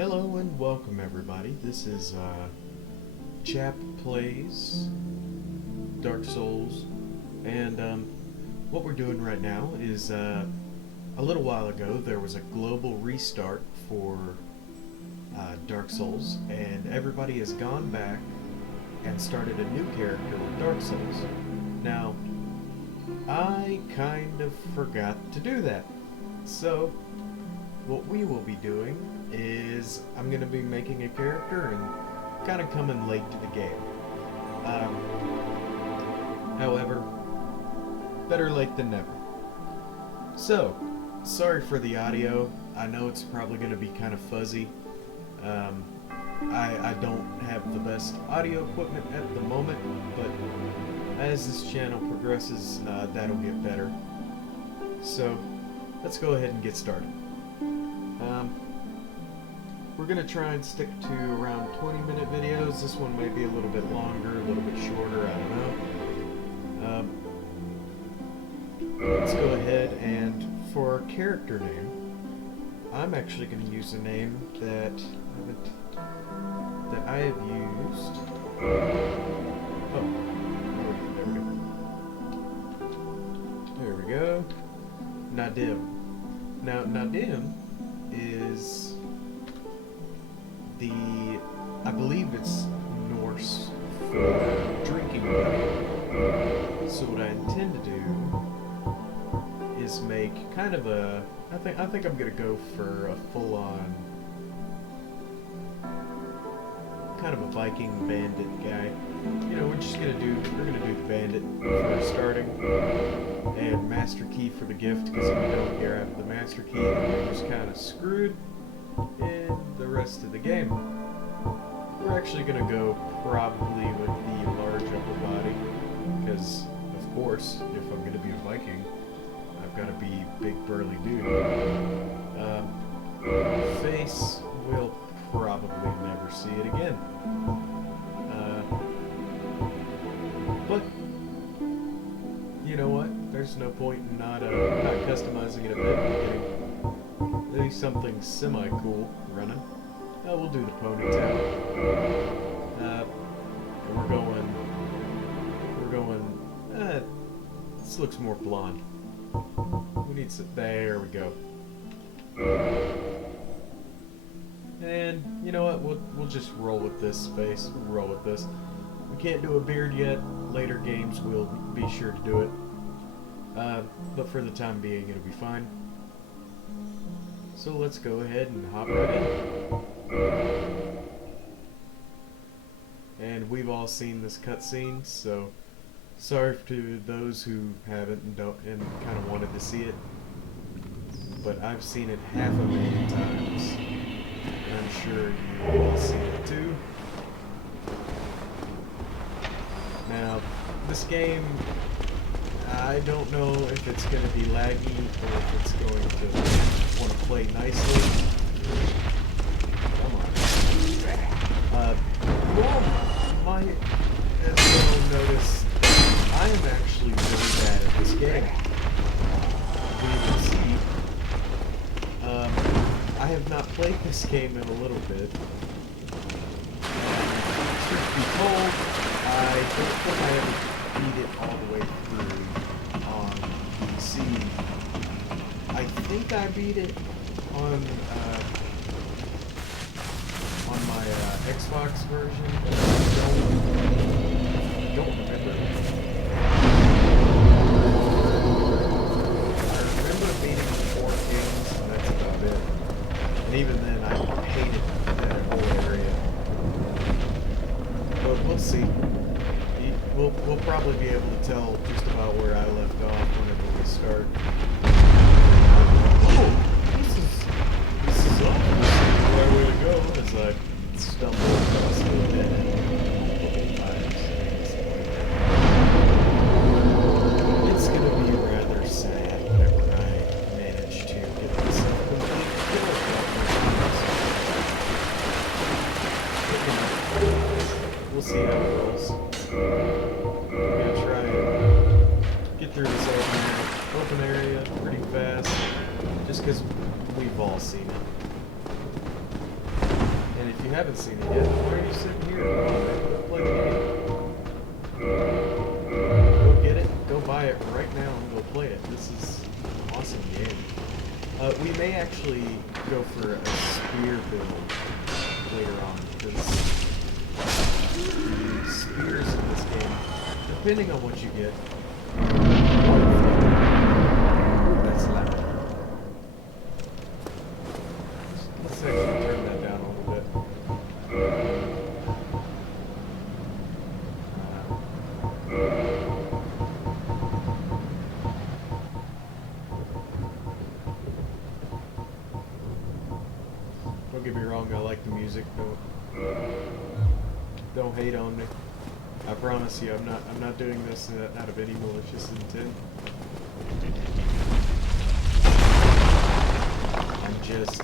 Hello and welcome everybody. This is Chap Plays Dark Souls, and what we're doing right now is a little while ago there was a global restart for Dark Souls, and everybody has gone back and started a new character with Dark Souls. Now, I kind of forgot to do that, so what we will be doing is I'm going to be making a character and kind of coming late to the game. However, better late than never. So, sorry for the audio. I know it's probably going to be kind of fuzzy. I don't have the best audio equipment at the moment, but as this channel progresses, that'll get better. So, let's go ahead and get started. We're going to try and stick to around 20-minute videos. This one may be a little bit longer, a little bit shorter, I don't know. Let's go ahead and for our character name, I'm actually going to use a name that I have used. Oh, there we go. Nadim. Now, Nadim is I believe it's Norse for drinking water. So what I intend to do is make kind of a, I think I'm gonna go for a full-on kind of a Viking bandit guy. You know, we're gonna do the bandit for starting, and master key for the gift, because if you don't grab the master key, then you're just kind of screwed in the rest of the game. We're actually gonna go probably with the large upper body, because of course, if I'm gonna be a Viking, I've got to be big burly dude. Face, we'll probably never see it again. But you know what? There's no point in not customizing it a bit and getting maybe something semi-cool running. We'll do the ponytail. We're going. This looks more blonde. We need some. There we go. And you know what? We'll just roll with this face. We'll roll with this. We can't do a beard yet. Later games we'll be sure to do it. But for the time being, it'll be fine. So let's go ahead and hop right in. And we've all seen this cutscene, so sorry to those who haven't and kind of wanted to see it. But I've seen it half a million times, and I'm sure you've all seen it too. Now, this game, I don't know if it's going to be laggy or if it's going to want to play nicely. Come on. As you'll notice, I am actually really bad at this game. We will see. I have not played this game in a little bit. Truth be told, I don't think I ever beat it all the way through on PC. I think I beat it on my Xbox version, but I don't remember. I remember beating 4 games, and that's about it. And even then, I hated that whole area. But we'll see. We'll probably be able to tell just about where I left off whenever we start. Oh, this is awesome. The right way to go as I stumble across the dead end multiple times. It's gonna be rather sad whenever I manage to get myself complete kill. We'll see how it rolls. We're gonna try and get through this open area pretty fast, just because we've all seen it. haven't seen it yet, why are you sitting here? Come on, man, go play the game. Go get it, go buy it right now and go play it. This is an awesome game. We may actually go for a spear build later on, because the spears in this game, depending on what you get, that's loud. Let's actually turn that down a little bit. Don't get me wrong, I like the music. Don't hate on me. I promise you, I'm not doing this out of any malicious intent. I'm just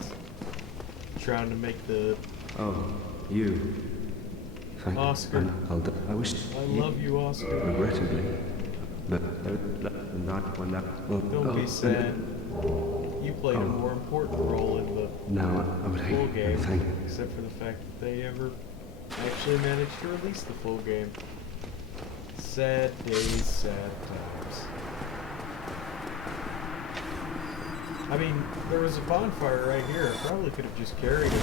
trying to make the... Oh, you. Thank Oscar. I wish... I love you, Oscar. Regrettably. But not when that... Don't be sad. You played a more important role in the I would full hate game, thank except for the fact that they ever actually managed to release the full game. Sad days, sad times. I mean, there was a bonfire right here. I probably could have just carried it.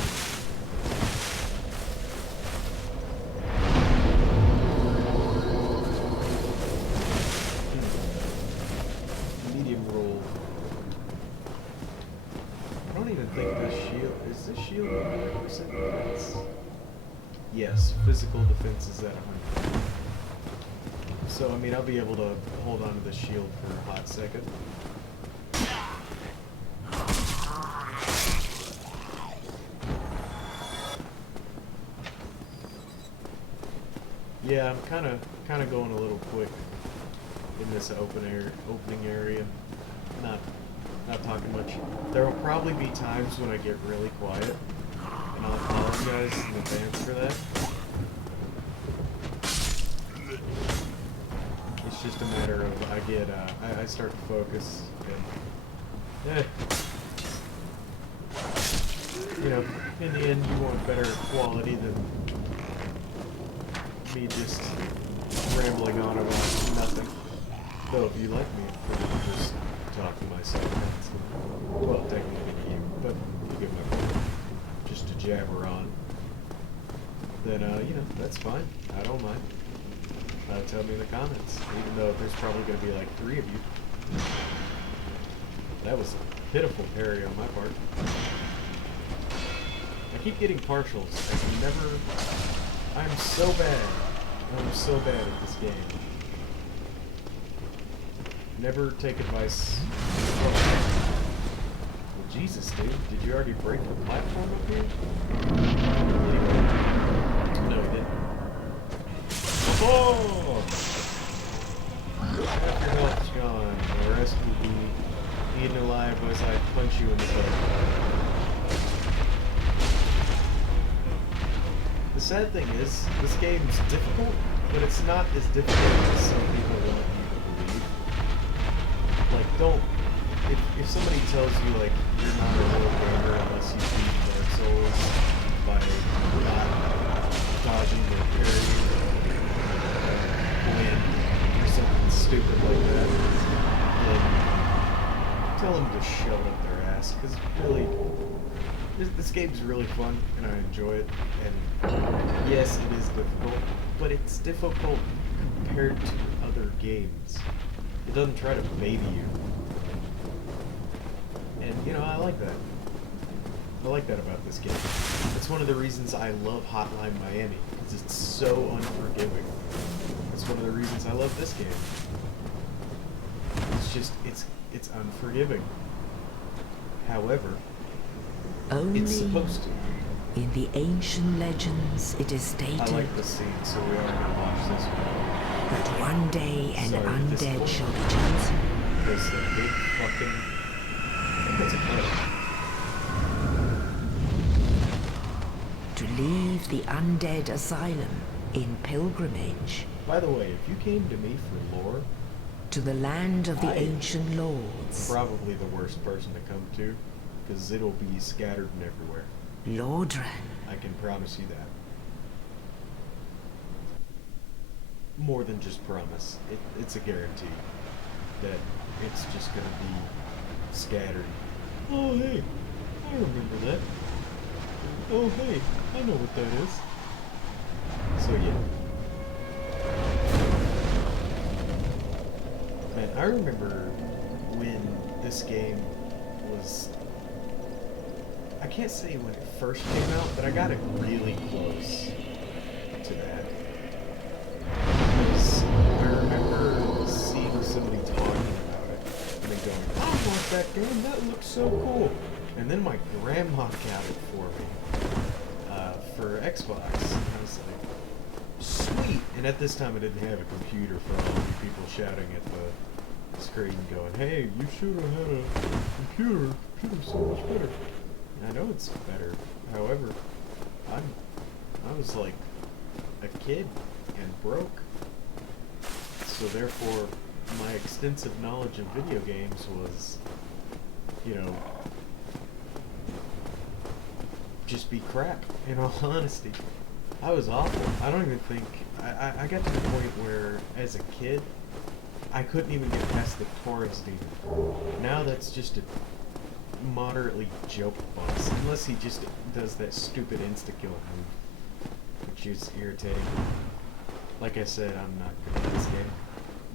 Medium roll. I don't even think this shield... Is this shield 100% defense? Yes, physical defense is at 100%. So, I mean, I'll be able to hold on to the shield for a hot second. Yeah, I'm kind of going a little quick in this opening area. Not talking much. There will probably be times when I get really quiet, and I'll apologize in advance for that. It's just a matter of I start to focus, and you know, in the end, you want better quality than me just rambling on about nothing. Though if you like me, I could just talk to myself. Well, technically to you, but you get my point. Just to jabber on. Then, you know, that's fine. I don't mind. Tell me in the comments, even though there's probably going to be like 3 of you. That was a pitiful parry on my part. I keep getting partials. I'm so bad. I'm so bad at this game. Never take advice. Well, Jesus, dude. Did you already break the platform up here? No, you didn't. Oh! Half your health's gone. The rest will be eaten alive as I punch you in the head. The sad thing is, this game's difficult, but it's not as difficult as some people want you to believe. Like, if somebody tells you, like, you're not a real gamer unless you beat Dark Souls by not dodging or parrying or win or something stupid like that, then tell them to shove it up their ass, because really, this game's really fun, and I enjoy it, and yes, it is difficult, but it's difficult compared to other games. It doesn't try to baby you. And, you know, I like that. I like that about this game. It's one of the reasons I love Hotline Miami, because it's so unforgiving. It's one of the reasons I love this game. It's just, it's unforgiving. However, only it's supposed to. in the ancient legends it is stated I like this scene, so we are going to watch this one. that one day an Sorry, undead shall be chosen. There's a big fucking... I think that's a head. To leave the undead asylum in pilgrimage By the way, if you came to me for lore, to the land of the I- ancient lords, probably the worst person to come to, because it'll be scattered and everywhere. Lordran, I can promise you that. More than just promise. It's a guarantee that it's just gonna be scattered. Oh hey, I remember that. Oh hey, I know what that is. So yeah. Man, I remember when this game was... I can't say when it first came out, but I got it really close to that. Because I remember seeing somebody talking about it and then going, I want that game, that looks so cool. And then my grandma got it for me for Xbox. And I was like, sweet! And at this time I didn't have a computer for all you people shouting at the screen going, hey, you should have had a computer. Computer's so much better. And I know it's better. However, I was like a kid and broke. So therefore, my extensive knowledge of video games was, you know, just be crap, in all honesty. I was awful. I don't even think... I got to the point where, as a kid, I couldn't even get past the Taurus demon. Now that's just a moderately joke boss, unless he just does that stupid insta-kill move, which is irritating. Like I said, I'm not good at this game.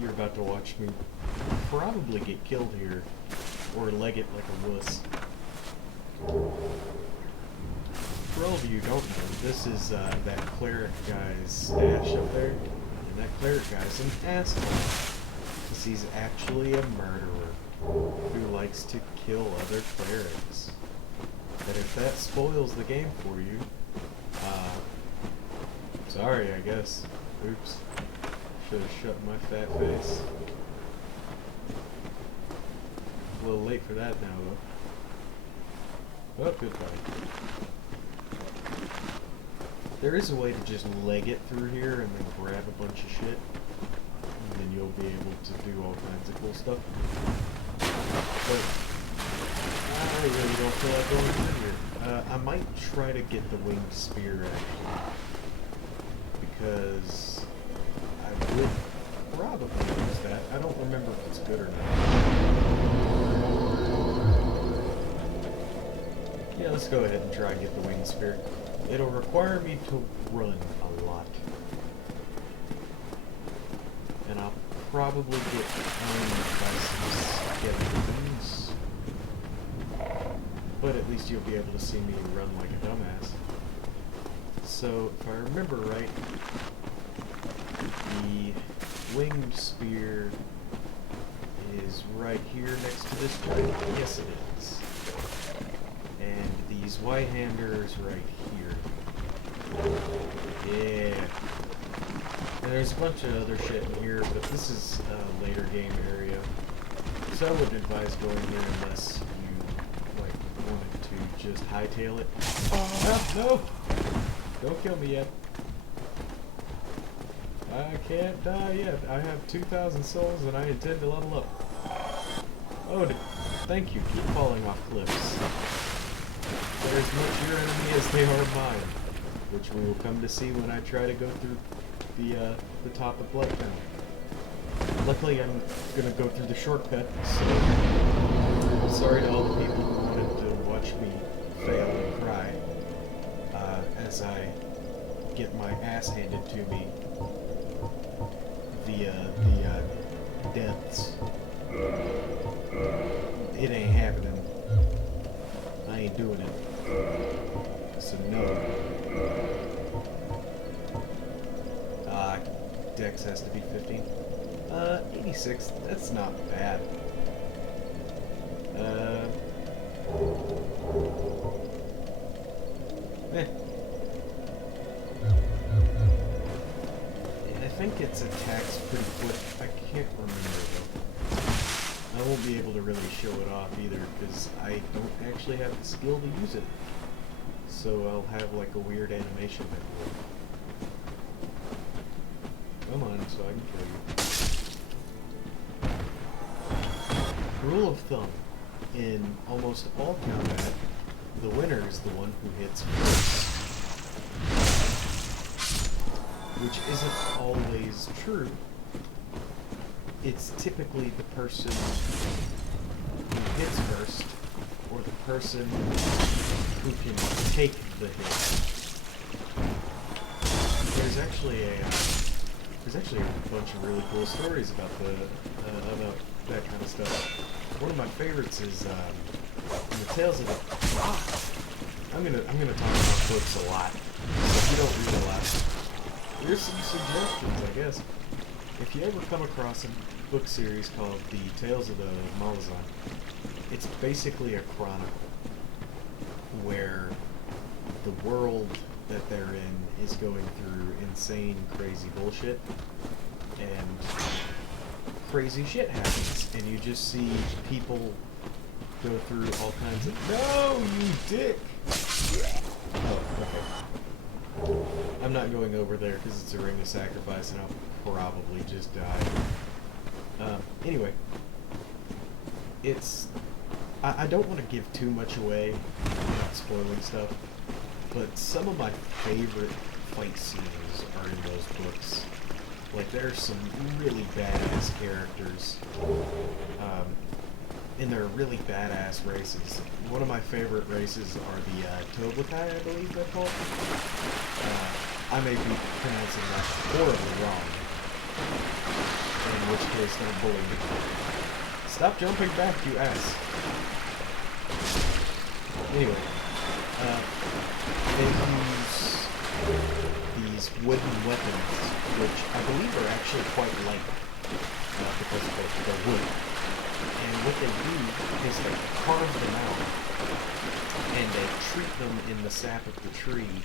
You're about to watch me probably get killed here, or leg it like a wuss. For all of you who don't know, this is that cleric guy's stash up there, and that cleric guy's an asshole, because he's actually a murderer who likes to kill other clerics. But if that spoils the game for you, sorry, I guess. Oops. Should have shut my fat face. A little late for that now, though. Oh, goodbye. There is a way to just leg it through here and then grab a bunch of shit. And then you'll be able to do all kinds of cool stuff. But I really don't feel like going through here. I might try to get the winged spear, actually. Because I would probably use that. I don't remember if it's good or not. Yeah, let's go ahead and try and get the winged spear. It'll require me to run a lot. And I'll probably get owned by some skeletons. But at least you'll be able to see me run like a dumbass. So, if I remember right, the winged spear is right here next to this giant. Yes, it is. And these white-handers right here. Yeah. And there's a bunch of other shit in here, but this is a later game area. So I wouldn't advise going here unless you, like, wanted to just hightail it. Oh, no! Don't kill me yet. I can't die yet. I have 2,000 souls and I intend to level up. Oh, thank you. Keep falling off cliffs. They're as much your enemy as they are mine, which we will come to see when I try to go through the top of Bloodtown. Luckily, I'm gonna go through the shortcut, so sorry to all the people who wanted to watch me fail and cry as I get my ass handed to me via the deaths. It ain't happening. I ain't doing it. So no. Dex has to be 15. 86. That's not bad. Eh. I think its attack's pretty quick. I can't remember though. I won't be able to really show it off either because I don't actually have the skill to use it. So I'll have like a weird animation that will. Come on, so I can kill you. Rule of thumb: in almost all combat, the winner is the one who hits first. which isn't always true. It's typically the person who hits first, or the person who can take the hit. There's actually a bunch of really cool stories about about that kind of stuff. One of my favorites is in the Tales of the. I'm gonna talk about books a lot. So if you don't read a lot, here's some suggestions, I guess. If you ever come across a book series called The Tales of the Malazan, it's basically a chronicle where the world that they're in is going through insane, crazy bullshit, and crazy shit happens, and you just see people go through all kinds of— No, you dick! Oh, okay. I'm not going over there because it's a ring of sacrifice and I'll probably just die. Anyway, I don't want to give too much away, not spoiling stuff, but some of my favorite fight scenes are in those books. Like, there are some really badass characters, and they're really badass races. One of my favorite races are the Toblikai, I believe they're called. I may be pronouncing that horribly wrong, in which case don't bully me. Stop jumping back, you ass. Anyway, they use these wooden weapons, which I believe are actually quite light, because of the wood. And what they do is they carve them out, and they treat them in the sap of the tree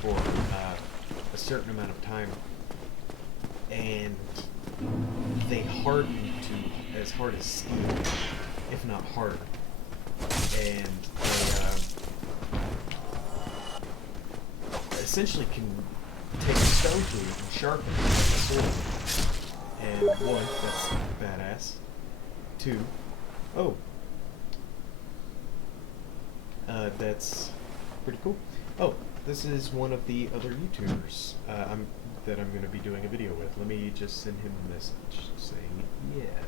for a certain amount of time, and they harden to as hard as steel, if not harder. And they essentially can take a stone to it and sharpen it like a sword. And one, that's badass. Two, oh, that's pretty cool. Oh, this is one of the other YouTubers that I'm going to be doing a video with. Let me just send him a message saying, yeah.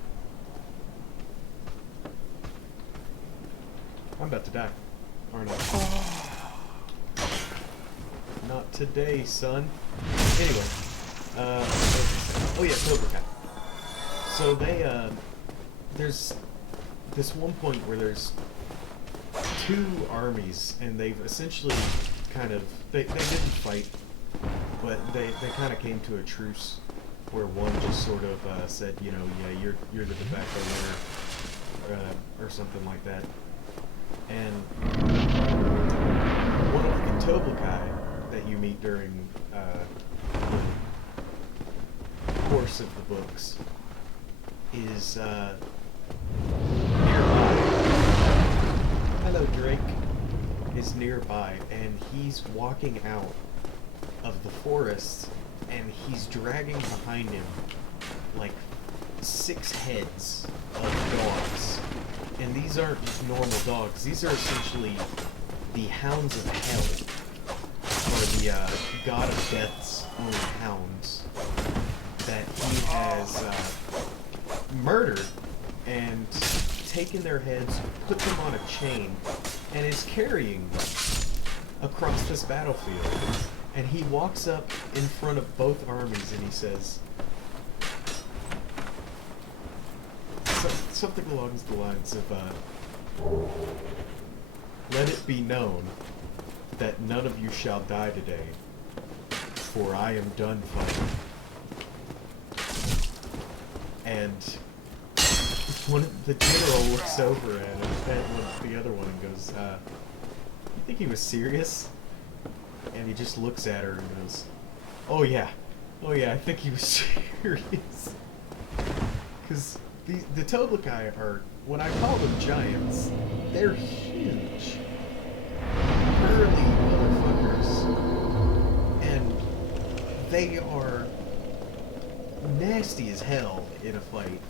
I'm about to die, aren't I? Not today, son. Anyway, oh yeah, Cobra Kai. So there's this one point where there's two armies, and they've essentially they didn't fight, but they kind of came to a truce where one just sort of said, you know, yeah, you're the de facto winner, or something like that. And one of the Toblikai that you meet during the course of the books is nearby. Hello, Drake. Is nearby, and he's walking out of the forest, and he's dragging behind him like 6 heads of dogs. And these aren't normal dogs. These are essentially the hounds of hell, or the god of death's own hounds that he has murdered and taken their heads, put them on a chain, and is carrying them across this battlefield. And he walks up in front of both armies and he says something along the lines of, let it be known that none of you shall die today, for I am done fighting. And the general looks over at the other one and goes, you think he was serious? And he just looks at her and goes, oh yeah, I think he was serious. Because the Toblikai are, when I call them giants, they're huge, burly motherfuckers, and they are nasty as hell in a fight.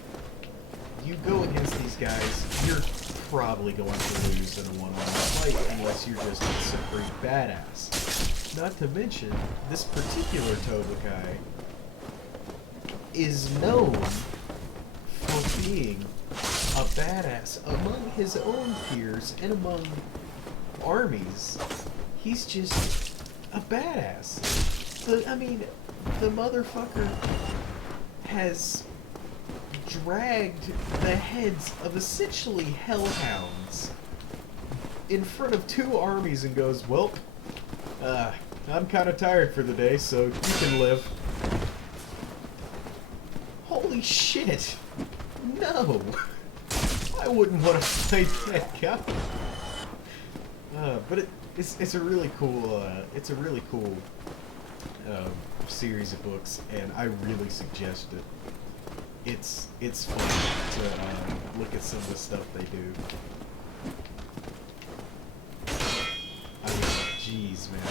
You go against these guys, you're probably going to lose in a one-on-one fight unless you're just a supreme badass. Not to mention, this particular Tobukai is known for being a badass among his own peers and among armies. He's just a badass. I mean, the motherfucker has dragged the heads of essentially hellhounds in front of 2 armies and goes, well, I'm kind of tired for the day, so you can live. Holy shit! No! I wouldn't want to fight that guy. But it's a really cool, series of books, and I really suggest it. It's fun to look at some of the stuff they do. I mean, jeez, man.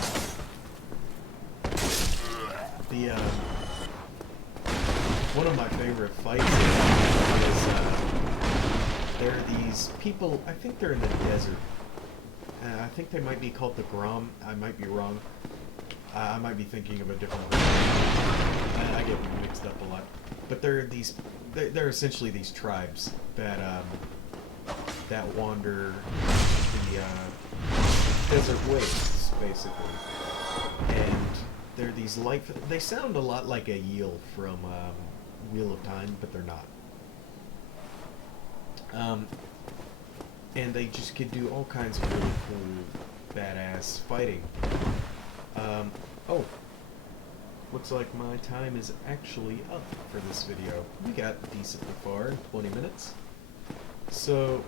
The one of my favorite fights is there are these people. I think they're in the desert. I think they might be called the Grom. I might be wrong. I might be thinking of a different group. I get mixed up a lot. But they're they're essentially these tribes that that wander the desert wastes, basically. And they're these they sound a lot like a Yield from Wheel of Time, but they're not. And they just could do all kinds of really cool, badass fighting. Oh, looks like my time is actually up for this video. We got decently far, 20 minutes. So,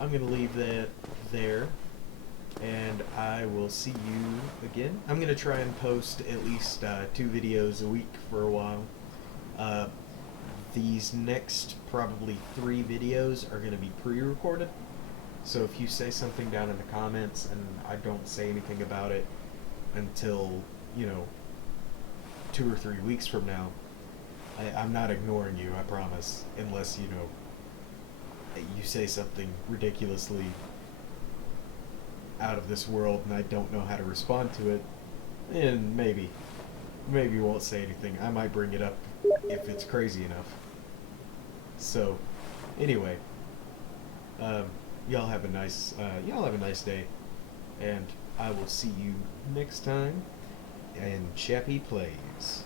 I'm going to leave that there, and I will see you again. I'm going to try and post at least 2 videos a week for a while. These next probably 3 videos are going to be pre-recorded. So if you say something down in the comments and I don't say anything about it until, 2 or 3 weeks from now, I'm not ignoring you, I promise. Unless, you say something ridiculously out of this world and I don't know how to respond to it, and maybe won't say anything. I might bring it up if it's crazy enough. So, anyway, y'all have a nice day, and I will see you next time in Chappy Plays.